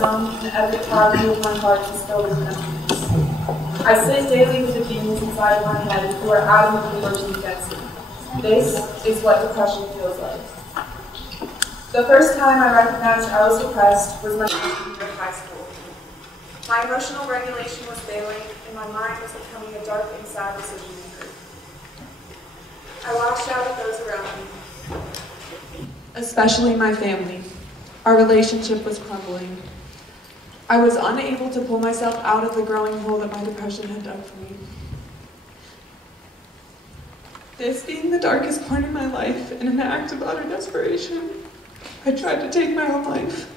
young and every cavity of my heart is filled with emptiness. I sit daily with the demons inside of my head who are adamantly working against me. This is what depression feels like. The first time I recognized I was depressed was my freshman year of high school. My emotional regulation was failing, and my mind was becoming a dark and sad decision maker. I lashed out at those around me, especially my family. Our relationship was crumbling. I was unable to pull myself out of the growing hole that my depression had dug for me. This being the darkest point in my life, in an act of utter desperation, I tried to take my own life.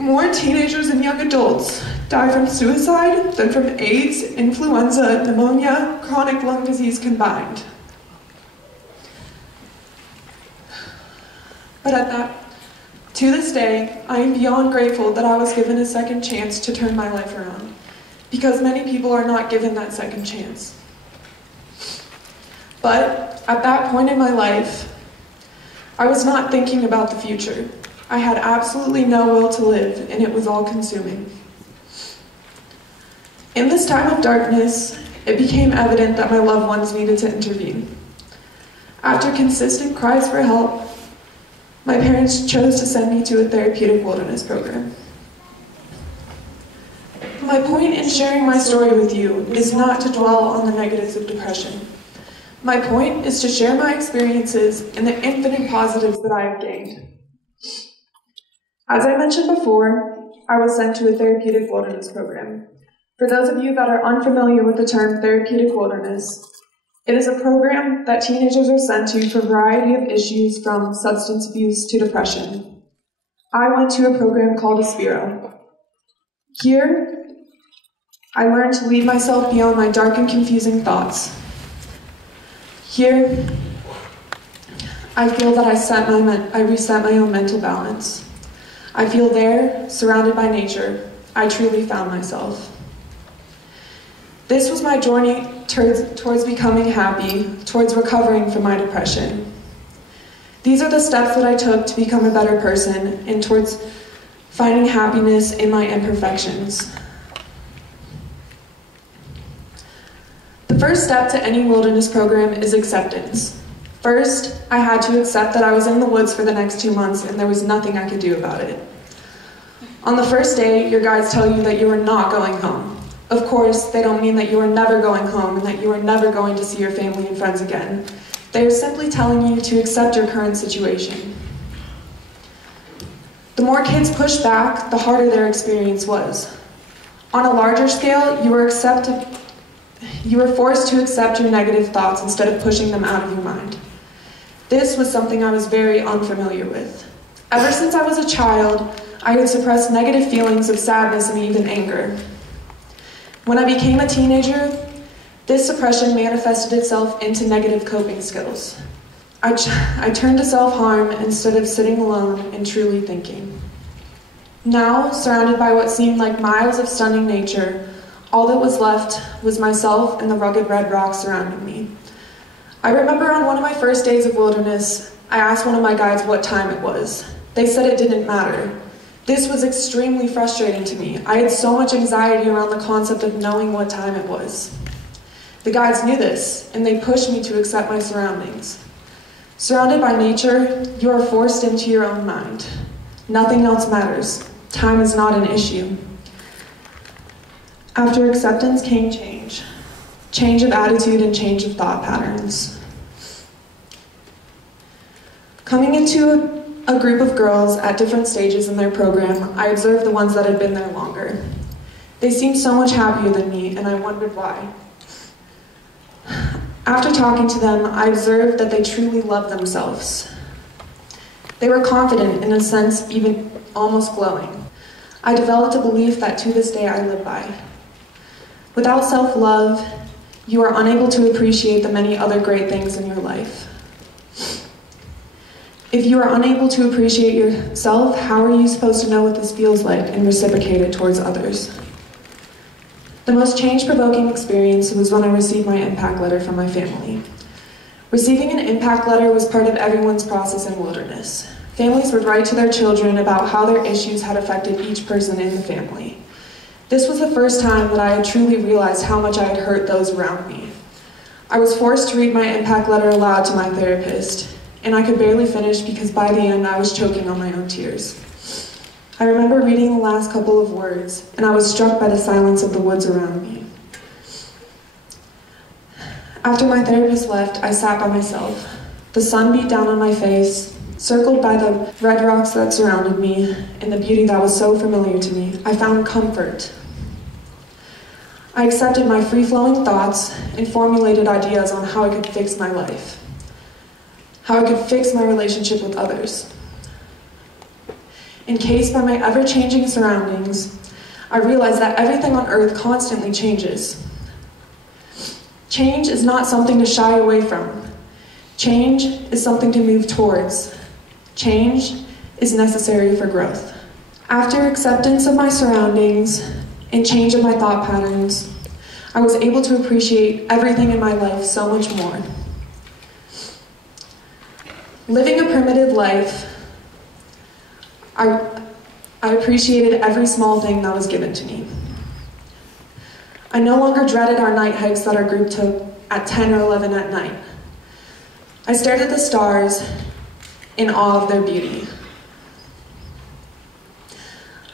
More teenagers and young adults die from suicide than from AIDS, influenza, pneumonia, chronic lung disease combined. But to this day, I am beyond grateful that I was given a second chance to turn my life around, because many people are not given that second chance. But at that point in my life, I was not thinking about the future. I had absolutely no will to live, and it was all consuming. In this time of darkness, it became evident that my loved ones needed to intervene. After consistent cries for help, my parents chose to send me to a therapeutic wilderness program. My point in sharing my story with you is not to dwell on the negatives of depression. My point is to share my experiences and the infinite positives that I have gained. As I mentioned before, I was sent to a therapeutic wilderness program. For those of you that are unfamiliar with the term therapeutic wilderness, it is a program that teenagers are sent to for a variety of issues from substance abuse to depression. I went to a program called Aspiro. Here, I learned to lead myself beyond my dark and confusing thoughts. Here, I feel that I reset my own mental balance. I feel there, surrounded by nature, I truly found myself. This was my journey towards becoming happy, towards recovering from my depression. These are the steps that I took to become a better person and towards finding happiness in my imperfections. The first step to any wilderness program is acceptance. First, I had to accept that I was in the woods for the next 2 months and there was nothing I could do about it. On the first day, your guides tell you that you are not going home. Of course, they don't mean that you are never going home and that you are never going to see your family and friends again. They are simply telling you to accept your current situation. The more kids pushed back, the harder their experience was. On a larger scale, you were forced to accept your negative thoughts instead of pushing them out of your mind. This was something I was very unfamiliar with. Ever since I was a child, I had suppressed negative feelings of sadness and even anger. When I became a teenager, this suppression manifested itself into negative coping skills. I turned to self-harm instead of sitting alone and truly thinking. Now, surrounded by what seemed like miles of stunning nature, all that was left was myself and the rugged red rocks surrounding me. I remember on one of my first days of wilderness, I asked one of my guides what time it was. They said it didn't matter. This was extremely frustrating to me. I had so much anxiety around the concept of knowing what time it was. The guides knew this, and they pushed me to accept my surroundings. Surrounded by nature, you are forced into your own mind. Nothing else matters. Time is not an issue. After acceptance came change. Change of attitude and change of thought patterns. Coming into a group of girls at different stages in their program, I observed the ones that had been there longer. They seemed so much happier than me, and I wondered why. After talking to them, I observed that they truly loved themselves. They were confident, in a sense, even almost glowing. I developed a belief that to this day I live by. Without self-love, you are unable to appreciate the many other great things in your life. If you are unable to appreciate yourself, how are you supposed to know what this feels like and reciprocate it towards others? The most change-provoking experience was when I received my impact letter from my family. Receiving an impact letter was part of everyone's process in wilderness. Families would write to their children about how their issues had affected each person in the family. This was the first time that I had truly realized how much I had hurt those around me. I was forced to read my impact letter aloud to my therapist, and I could barely finish because by the end I was choking on my own tears. I remember reading the last couple of words, and I was struck by the silence of the woods around me. After my therapist left, I sat by myself. The sun beat down on my face, circled by the red rocks that surrounded me, and the beauty that was so familiar to me. I found comfort. I accepted my free-flowing thoughts and formulated ideas on how I could fix my life, how I could fix my relationship with others. Encased by my ever-changing surroundings, I realized that everything on earth constantly changes. Change is not something to shy away from. Change is something to move towards. Change is necessary for growth. After acceptance of my surroundings and change of my thought patterns, I was able to appreciate everything in my life so much more. Living a primitive life, I appreciated every small thing that was given to me. I no longer dreaded our night hikes that our group took at 10 or 11 at night. I stared at the stars in awe of their beauty.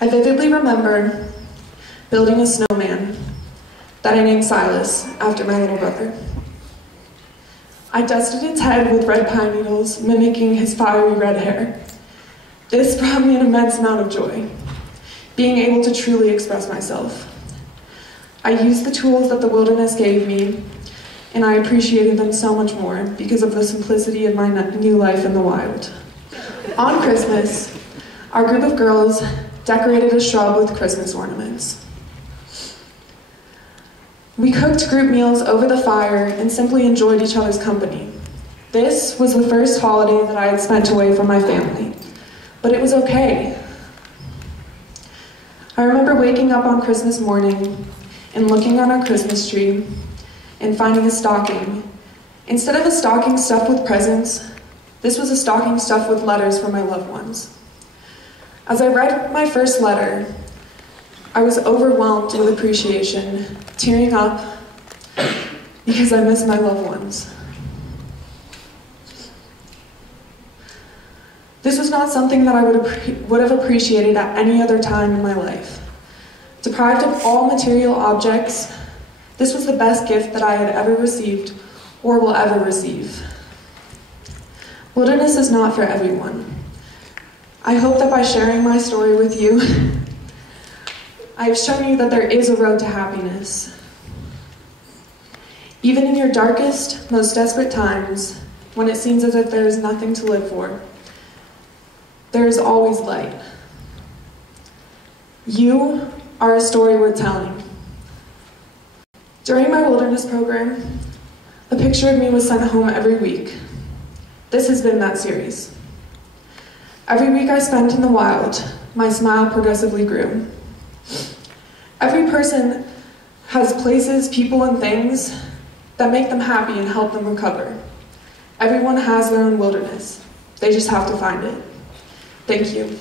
I vividly remember building a snowman that I named Silas after my little brother. I dusted its head with red pine needles, mimicking his fiery red hair. This brought me an immense amount of joy, being able to truly express myself. I used the tools that the wilderness gave me, and I appreciated them so much more because of the simplicity of my new life in the wild. On Christmas, our group of girls decorated a shrub with Christmas ornaments. We cooked group meals over the fire and simply enjoyed each other's company. This was the first holiday that I had spent away from my family, but it was okay. I remember waking up on Christmas morning and looking on our Christmas tree and finding a stocking. Instead of a stocking stuffed with presents, this was a stocking stuffed with letters from my loved ones. As I read my first letter, I was overwhelmed with appreciation, tearing up because I miss my loved ones. This was not something that I would have appreciated at any other time in my life. Deprived of all material objects, this was the best gift that I had ever received or will ever receive. Wilderness is not for everyone. I hope that by sharing my story with you, I have shown you that there is a road to happiness. Even in your darkest, most desperate times, when it seems as if there is nothing to live for, there is always light. You are a story worth telling. During my wilderness program, a picture of me was sent home every week. This has been that series. Every week I spent in the wild, my smile progressively grew. Every person has places, people, and things that make them happy and help them recover. Everyone has their own wilderness. They just have to find it. Thank you.